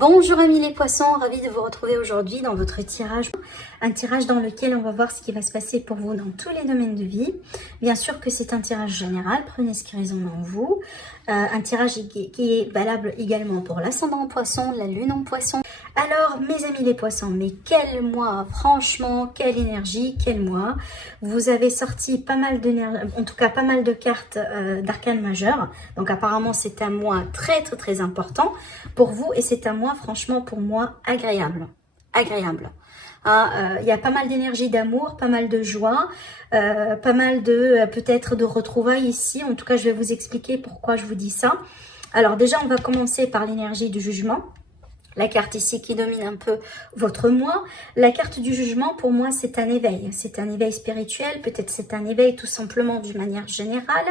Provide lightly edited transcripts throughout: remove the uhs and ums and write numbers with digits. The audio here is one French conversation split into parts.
Bonjour amis les poissons, ravi de vous retrouver aujourd'hui dans votre tirage. Un tirage dans lequel on va voir ce qui va se passer pour vous dans tous les domaines de vie. Bien sûr que c'est un tirage général, prenez ce qui résonne en vous. Un tirage qui est valable également pour l'ascendant en poisson, la lune en poisson. Alors mes amis les poissons, mais quel mois, franchement, quelle énergie, quel mois. Vous avez sorti pas mal d'énergie, en tout cas pas mal de cartes d'arcanes majeures. Donc apparemment c'est un mois très important pour vous et c'est un mois franchement pour moi agréable. Il y a pas mal d'énergie d'amour, pas mal de joie, pas mal de peut-être de retrouvailles ici. En tout cas, je vais vous expliquer pourquoi je vous dis ça. Alors déjà, on va commencer par l'énergie du jugement. La carte ici qui domine un peu votre moi. La carte du jugement, pour moi, c'est un éveil. C'est un éveil spirituel, peut-être c'est un éveil tout simplement d'une manière générale.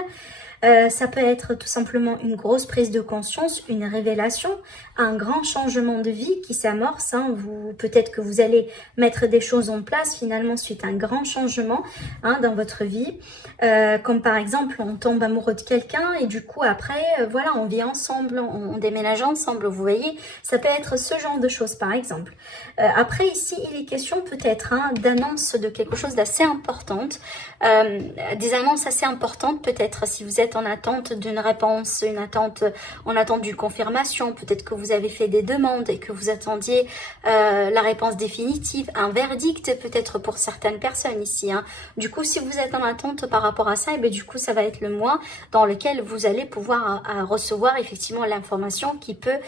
Ça peut être tout simplement une grosse prise de conscience, une révélation, un grand changement de vie qui s'amorce. Peut-être que vous allez mettre des choses en place finalement suite à un grand changement dans votre vie. Comme par exemple, on tombe amoureux de quelqu'un et du coup après, voilà, on vit ensemble, on déménage ensemble, vous voyez. Ça peut être ce genre de choses par exemple. Après ici, il est question peut-être d'annonce de quelque chose d'assez importante. Des annonces assez importantes peut-être si vous êtes en attente d'une réponse, en attente d'une confirmation, peut-être que vous avez fait des demandes et que vous attendiez la réponse définitive, un verdict peut-être pour certaines personnes ici. Du coup, si vous êtes en attente par rapport à ça, et bien, du coup, ça va être le mois dans lequel vous allez pouvoir recevoir effectivement l'information qui peut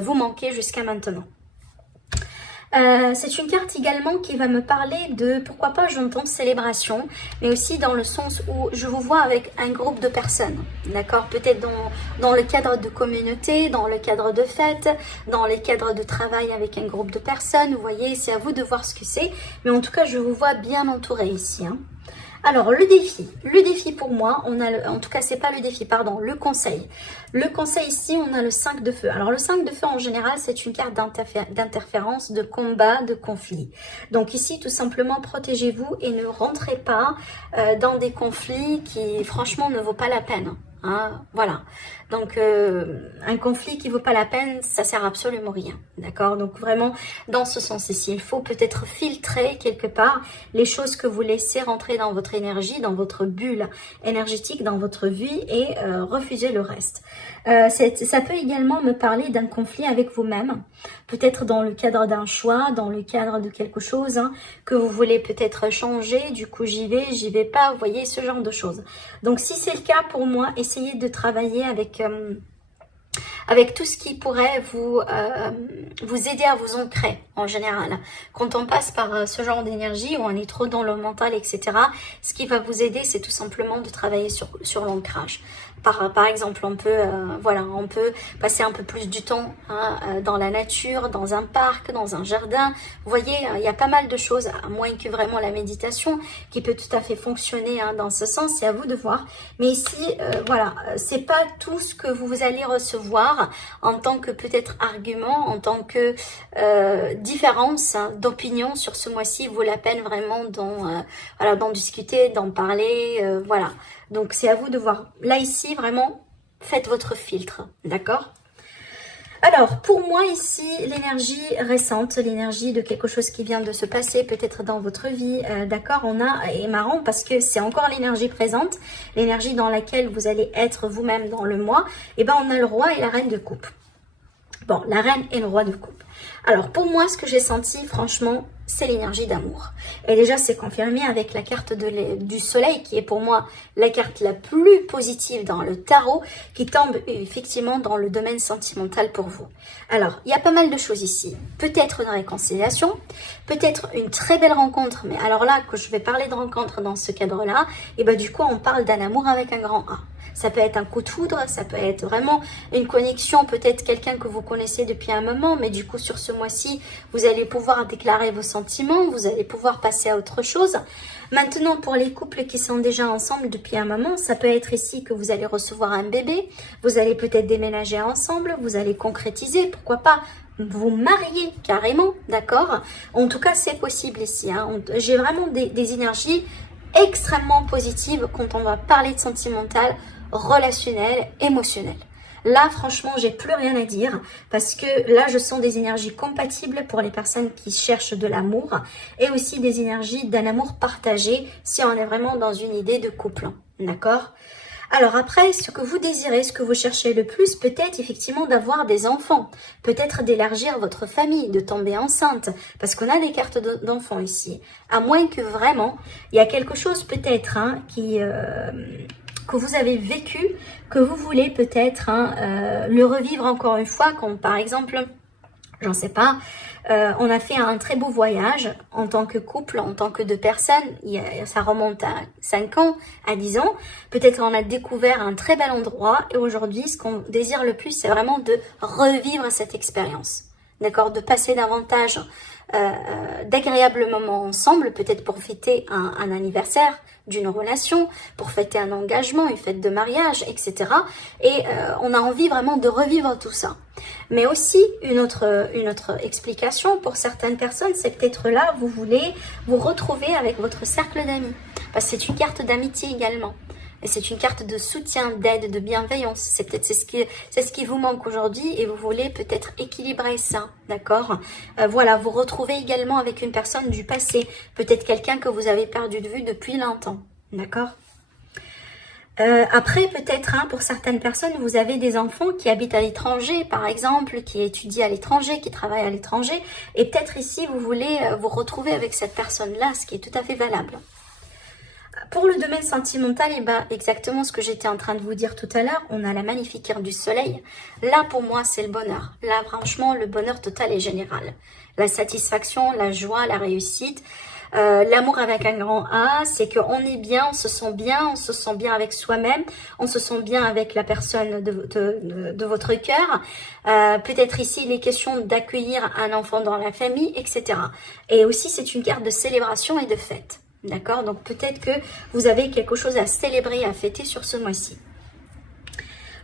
vous manquer jusqu'à maintenant. C'est une carte également qui va me parler de, pourquoi pas, j'entends célébration, mais aussi dans le sens où je vous vois avec un groupe de personnes, d'accord? Peut-être dans le cadre de communauté, dans le cadre de fêtes, dans le cadre de travail avec un groupe de personnes, vous voyez, c'est à vous de voir ce que c'est, mais en tout cas, je vous vois bien entouré ici, Alors, le défi pour moi, en tout cas, c'est pas le défi, pardon, le conseil. Le conseil ici, on a le 5 de feu. Alors, le 5 de feu, en général, c'est une carte d'interférence, de combat, de conflit. Donc ici, tout simplement, protégez-vous et ne rentrez pas dans des conflits qui, franchement, ne vaut pas la peine. Voilà, donc un conflit qui vaut pas la peine, ça sert absolument rien, d'accord? Donc vraiment dans ce sens ici, il faut peut-être filtrer quelque part les choses que vous laissez rentrer dans votre énergie, dans votre bulle énergétique, dans votre vie et refuser le reste. Ça peut également me parler d'un conflit avec vous-même, peut-être dans le cadre d'un choix, dans le cadre de quelque chose que vous voulez peut-être changer, du coup j'y vais pas, vous voyez, ce genre de choses. Donc si c'est le cas pour moi, essayez de travailler avec tout ce qui pourrait vous aider à vous ancrer en général. Quand on passe par ce genre d'énergie, où on est trop dans le mental, etc., ce qui va vous aider, c'est tout simplement de travailler sur l'ancrage. Par exemple, on peut passer un peu plus du temps dans la nature, dans un parc, dans un jardin. Vous voyez, il y a pas mal de choses, à moins que vraiment la méditation, qui peut tout à fait fonctionner dans ce sens. C'est à vous de voir. Mais ici, voilà, c'est pas tout ce que vous allez recevoir en tant que peut-être argument, en tant que différence d'opinion sur ce mois-ci vaut la peine vraiment d'en discuter, d'en parler, voilà. Donc, c'est à vous de voir. Là, ici, vraiment, faites votre filtre, d'accord? Alors, pour moi, ici, l'énergie récente, l'énergie de quelque chose qui vient de se passer, peut-être dans votre vie, d'accord? Et marrant parce que c'est encore l'énergie présente, l'énergie dans laquelle vous allez être vous-même dans le mois, et ben on a le roi et la reine de coupe. Bon, la reine et le roi de coupe. Alors, pour moi, ce que j'ai senti, franchement, c'est l'énergie d'amour. Et déjà, c'est confirmé avec la carte du soleil, qui est pour moi la carte la plus positive dans le tarot, qui tombe effectivement dans le domaine sentimental pour vous. Alors, il y a pas mal de choses ici. Peut-être une réconciliation, peut-être une très belle rencontre, mais alors là, que je vais parler de rencontre dans ce cadre-là, et ben du coup, on parle d'un amour avec un grand A. Ça peut être un coup de foudre, ça peut être vraiment une connexion, peut-être quelqu'un que vous connaissez depuis un moment, mais du coup sur ce mois-ci, vous allez pouvoir déclarer vos sentiments, vous allez pouvoir passer à autre chose. Maintenant, pour les couples qui sont déjà ensemble depuis un moment, ça peut être ici que vous allez recevoir un bébé, vous allez peut-être déménager ensemble, vous allez concrétiser, pourquoi pas vous marier carrément, d'accord? En tout cas, c'est possible ici. J'ai vraiment des énergies extrêmement positives quand on va parler de sentimental, relationnel, émotionnel. Là, franchement, j'ai plus rien à dire parce que là, je sens des énergies compatibles pour les personnes qui cherchent de l'amour et aussi des énergies d'un amour partagé si on est vraiment dans une idée de couple. D'accord? Alors après, ce que vous désirez, ce que vous cherchez le plus, peut-être effectivement d'avoir des enfants, peut-être d'élargir votre famille, de tomber enceinte, parce qu'on a des cartes d'enfants ici. À moins que vraiment, il y a quelque chose peut-être que vous avez vécu, que vous voulez peut-être le revivre encore une fois, comme par exemple, j'en sais pas, on a fait un très beau voyage en tant que couple, en tant que deux personnes, ça remonte à 5 ans, à 10 ans, peut-être on a découvert un très bel endroit et aujourd'hui ce qu'on désire le plus c'est vraiment de revivre cette expérience, d'accord, de passer davantage d'agréables moments ensemble, peut-être pour fêter un anniversaire d'une relation, pour fêter un engagement, une fête de mariage, etc. Et on a envie vraiment de revivre tout ça. Mais aussi, une autre explication pour certaines personnes, c'est peut-être là, vous voulez vous retrouver avec votre cercle d'amis. Parce que c'est une carte d'amitié également. Et c'est une carte de soutien, d'aide, de bienveillance. C'est peut-être c'est ce qui vous manque aujourd'hui et vous voulez peut-être équilibrer ça, d'accord? Voilà, vous retrouvez également avec une personne du passé, peut-être quelqu'un que vous avez perdu de vue depuis longtemps, d'accord? Après, peut-être, pour certaines personnes, vous avez des enfants qui habitent à l'étranger, par exemple, qui étudient à l'étranger, qui travaillent à l'étranger, et peut-être ici, vous voulez vous retrouver avec cette personne-là, ce qui est tout à fait valable. Pour le domaine sentimental, et exactement ce que j'étais en train de vous dire tout à l'heure, on a la magnifique carte du soleil. Là, pour moi, c'est le bonheur. Là, franchement, le bonheur total et général. La satisfaction, la joie, la réussite. L'amour avec un grand A, c'est qu'on est bien, on se sent bien avec soi-même, on se sent bien avec la personne de votre cœur. Peut-être ici, il est question d'accueillir un enfant dans la famille, etc. Et aussi, c'est une carte de célébration et de fête. D'accord? Donc peut-être que vous avez quelque chose à célébrer, à fêter sur ce mois-ci.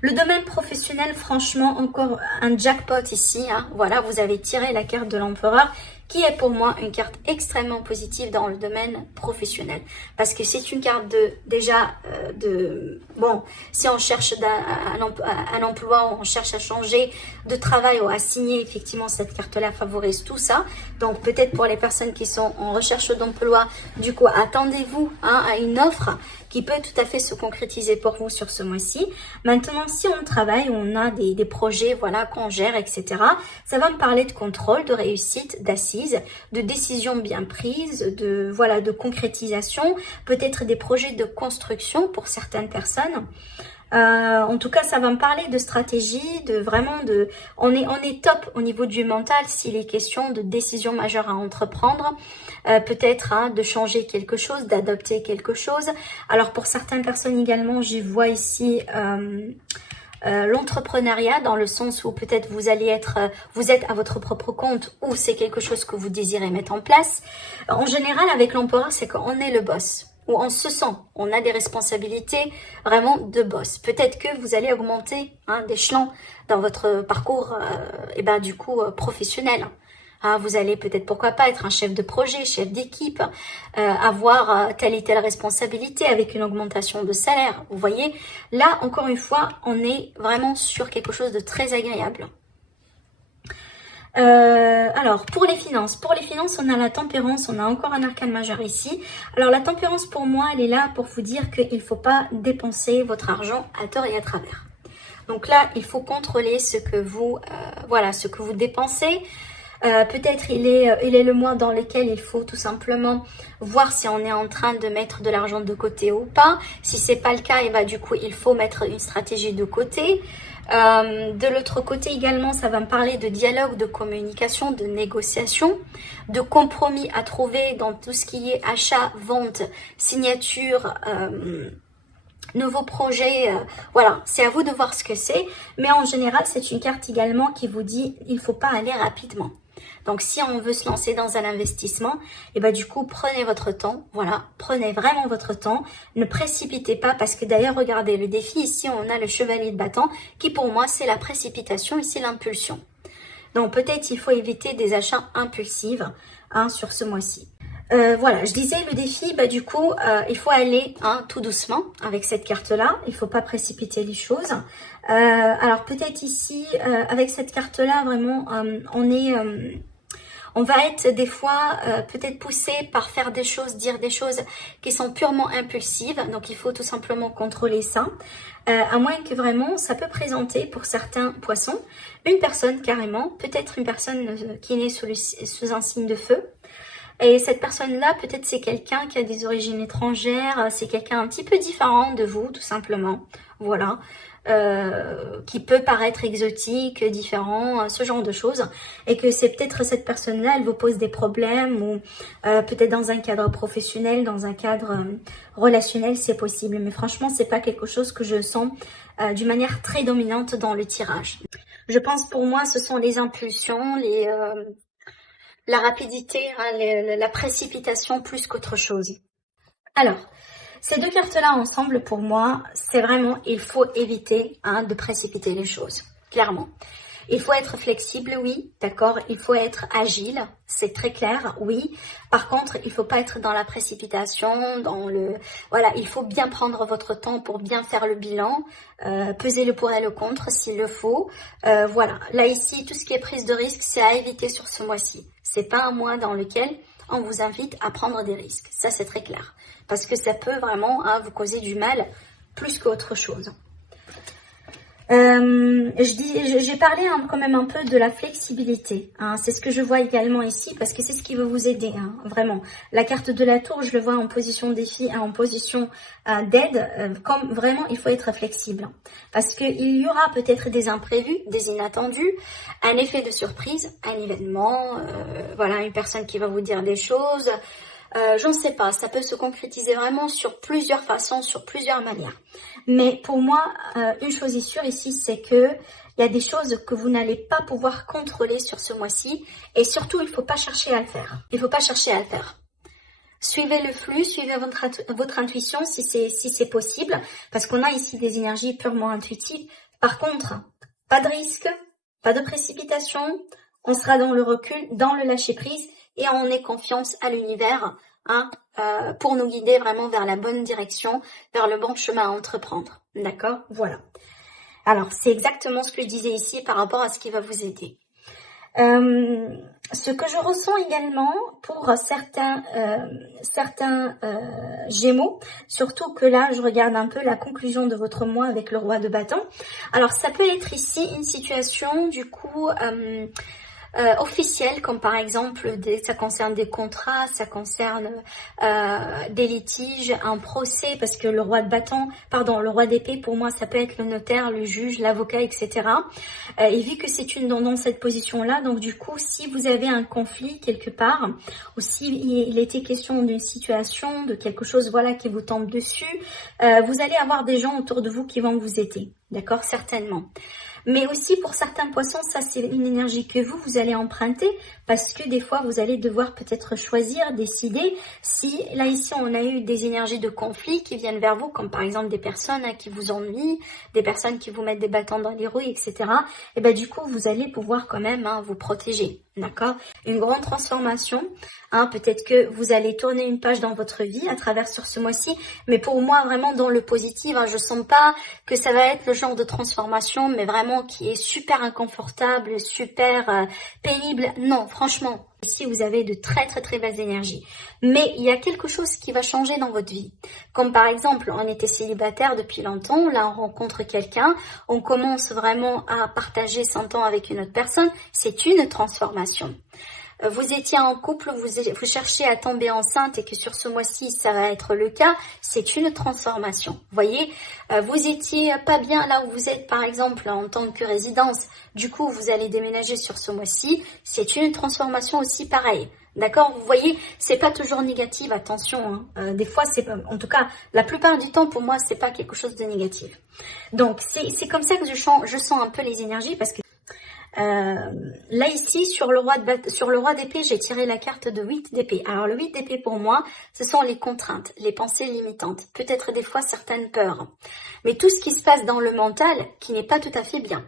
Le domaine professionnel, franchement, encore un jackpot ici. Voilà, vous avez tiré la carte de l'empereur, qui est pour moi une carte extrêmement positive dans le domaine professionnel. Parce que c'est une carte bon, si on cherche un emploi, on cherche à changer de travail ou à signer, effectivement, cette carte-là favorise tout ça. Donc, peut-être pour les personnes qui sont en recherche d'emploi, du coup, attendez-vous à une offre qui peut tout à fait se concrétiser pour vous sur ce mois-ci. Maintenant, si on travaille, on a des projets, voilà, qu'on gère, etc. Ça va me parler de contrôle, de réussite, d'assises, de décisions bien prises, de concrétisation, peut-être des projets de construction pour certaines personnes. En tout cas, ça va me parler de stratégie, on est top au niveau du mental s'il est question de décisions majeures à entreprendre, peut-être de changer quelque chose, d'adopter quelque chose. Alors pour certaines personnes également, j'y vois ici l'entrepreneuriat dans le sens où peut-être vous êtes à votre propre compte ou c'est quelque chose que vous désirez mettre en place. En général, avec l'empereur, c'est qu'on est le boss. Où on se sent, on a des responsabilités vraiment de boss. Peut-être que vous allez augmenter d'échelon dans votre parcours professionnel. Vous allez peut-être, pourquoi pas, être un chef de projet, chef d'équipe, avoir telle et telle responsabilité avec une augmentation de salaire. Vous voyez, là, encore une fois, on est vraiment sur quelque chose de très agréable. Alors, pour les finances, on a la tempérance, on a encore un arcane majeur ici. Alors, la tempérance, pour moi, elle est là pour vous dire qu'il ne faut pas dépenser votre argent à tort et à travers. Donc là, il faut contrôler ce que vous dépensez. Peut-être il est le mois dans lequel il faut tout simplement voir si on est en train de mettre de l'argent de côté ou pas. Si c'est pas le cas, du coup, il faut mettre une stratégie de côté. De l'autre côté également, ça va me parler de dialogue, de communication, de négociation, de compromis à trouver dans tout ce qui est achat, vente, signature, nouveaux projets. Voilà, c'est à vous de voir ce que c'est. Mais en général, c'est une carte également qui vous dit il ne faut pas aller rapidement. Donc, si on veut se lancer dans un investissement, du coup, prenez votre temps. Voilà, prenez vraiment votre temps. Ne précipitez pas parce que d'ailleurs, regardez, le défi ici, on a le chevalier de bâton qui pour moi, c'est la précipitation et c'est l'impulsion. Donc, peut-être il faut éviter des achats impulsifs sur ce mois-ci. Voilà, je disais le défi, bah, du coup, il faut aller tout doucement avec cette carte-là. Il faut pas précipiter les choses. Alors peut-être ici, avec cette carte-là, vraiment, on va être des fois peut-être poussé par faire des choses, dire des choses qui sont purement impulsives. Donc il faut tout simplement contrôler ça. À moins que vraiment, ça peut présenter pour certains poissons, une personne carrément, peut-être une personne qui est née sous un signe de feu. Et cette personne-là, peut-être c'est quelqu'un qui a des origines étrangères, c'est quelqu'un un petit peu différent de vous, tout simplement. Voilà. Qui peut paraître exotique, différent, ce genre de choses. Et que c'est peut-être cette personne-là, elle vous pose des problèmes ou peut-être dans un cadre professionnel, dans un cadre relationnel, c'est possible. Mais franchement, c'est pas quelque chose que je sens d'une manière très dominante dans le tirage. Je pense pour moi, ce sont les impulsions, la rapidité, la précipitation plus qu'autre chose. Alors, ces deux cartes-là ensemble, pour moi, c'est vraiment, il faut éviter de précipiter les choses, clairement. Il faut être flexible, oui, d'accord. Il faut être agile, c'est très clair, oui. Par contre, il faut pas être dans la précipitation, voilà, il faut bien prendre votre temps pour bien faire le bilan, peser le pour et le contre s'il le faut. Voilà, là ici, tout ce qui est prise de risque, c'est à éviter sur ce mois-ci. C'est pas un mois dans lequel on vous invite à prendre des risques. Ça, c'est très clair. Parce que ça peut vraiment vous causer du mal plus qu'autre chose. J'ai parlé quand même un peu de la flexibilité. C'est ce que je vois également ici parce que c'est ce qui va vous aider, vraiment. La carte de la tour, je le vois en position défi et en position d'aide. Comme vraiment, il faut être flexible. Parce qu'il y aura peut-être des imprévus, des inattendus, un effet de surprise, un événement, voilà, une personne qui va vous dire des choses. Je ne sais pas, ça peut se concrétiser vraiment sur plusieurs façons, sur plusieurs manières. Mais pour moi, une chose est sûre ici, c'est que il y a des choses que vous n'allez pas pouvoir contrôler sur ce mois-ci. Et surtout, il ne faut pas chercher à le faire. Il ne faut pas chercher à le faire. Suivez le flux, suivez votre intuition si c'est possible. Parce qu'on a ici des énergies purement intuitives. Par contre, pas de risque, pas de précipitation. On sera dans le recul, dans le lâcher-prise. Et on ait confiance à l'univers pour nous guider vraiment vers la bonne direction, vers le bon chemin à entreprendre. D'accord? Voilà. Alors, c'est exactement ce que je disais ici par rapport à ce qui va vous aider. Ce que je ressens également pour certains Gémeaux, surtout que là, je regarde un peu la conclusion de votre mois avec le roi de bâton. Alors, ça peut être ici une situation, du coup... officielles, comme par exemple ça concerne des contrats, ça concerne des litiges, un procès, parce que le roi de bâton, le roi d'épée, pour moi ça peut être le notaire, le juge, l'avocat, etc. Et vu que c'est dans cette position-là, donc du coup, si vous avez un conflit quelque part, ou si il était question d'une situation, de quelque chose voilà qui vous tombe dessus, vous allez avoir des gens autour de vous qui vont vous aider, d'accord, certainement. Mais aussi pour certains poissons, ça c'est une énergie que vous allez emprunter parce que des fois vous allez devoir peut-être choisir, décider si là ici on a eu des énergies de conflit qui viennent vers vous, comme par exemple des personnes qui vous ennuient, des personnes qui vous mettent des bâtons dans les roues, etc. Et ben du coup vous allez pouvoir quand même vous protéger, d'accord? Une grande transformation, peut-être que vous allez tourner une page dans votre vie à travers sur ce mois-ci, mais pour moi vraiment dans le positif, je sens pas que ça va être le genre de transformation, mais vraiment qui est super inconfortable, super pénible. Non, franchement, ici vous avez de très très très belles énergies. Mais il y a quelque chose qui va changer dans votre vie. Comme par exemple, on était célibataire depuis longtemps, là on rencontre quelqu'un, on commence vraiment à partager son temps avec une autre personne, c'est une transformation. Vous étiez en couple, vous cherchez à tomber enceinte et que sur ce mois-ci, ça va être le cas, c'est une transformation. Vous voyez, vous étiez pas bien là où vous êtes, par exemple, en tant que résidence. Du coup, vous allez déménager sur ce mois-ci, c'est une transformation aussi pareille. D'accord? Vous voyez, c'est pas toujours négatif, attention. Des fois, en tout cas, la plupart du temps, pour moi, c'est pas quelque chose de négatif. Donc, c'est comme ça que je sens un peu les énergies parce que là ici sur le roi d'épée, j'ai tiré la carte de 8 d'épée. Alors le 8 d'épée pour moi, ce sont les contraintes, les pensées limitantes, peut-être des fois certaines peurs, mais tout ce qui se passe dans le mental qui n'est pas tout à fait bien.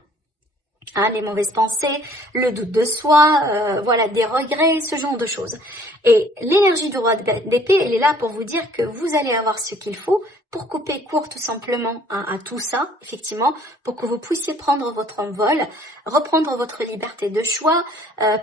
Hein, les mauvaises pensées, le doute de soi, voilà, des regrets, ce genre de choses. Et l'énergie du roi d'épée, elle est là pour vous dire que vous allez avoir ce qu'il faut pour couper court tout simplement à tout ça, effectivement, pour que vous puissiez prendre votre envol, reprendre votre liberté de choix,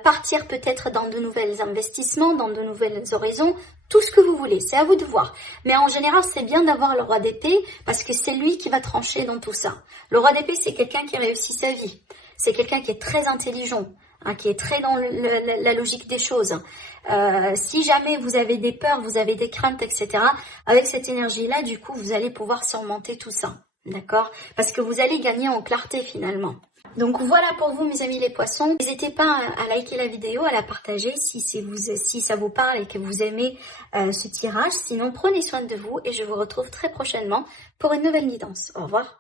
partir peut-être dans de nouveaux investissements, dans de nouvelles horizons, tout ce que vous voulez, c'est à vous de voir. Mais en général, c'est bien d'avoir le roi d'épée parce que c'est lui qui va trancher dans tout ça. Le roi d'épée, c'est quelqu'un qui réussit sa vie. C'est quelqu'un qui est très intelligent, hein, qui est très dans la logique des choses. Si jamais vous avez des peurs, vous avez des craintes, etc., avec cette énergie-là, du coup, vous allez pouvoir surmonter tout ça. D'accord? Parce que vous allez gagner en clarté finalement. Donc voilà pour vous mes amis les poissons. N'hésitez pas à liker la vidéo, à la partager si ça vous parle et que vous aimez ce tirage. Sinon, prenez soin de vous et je vous retrouve très prochainement pour une nouvelle guidance. Au revoir.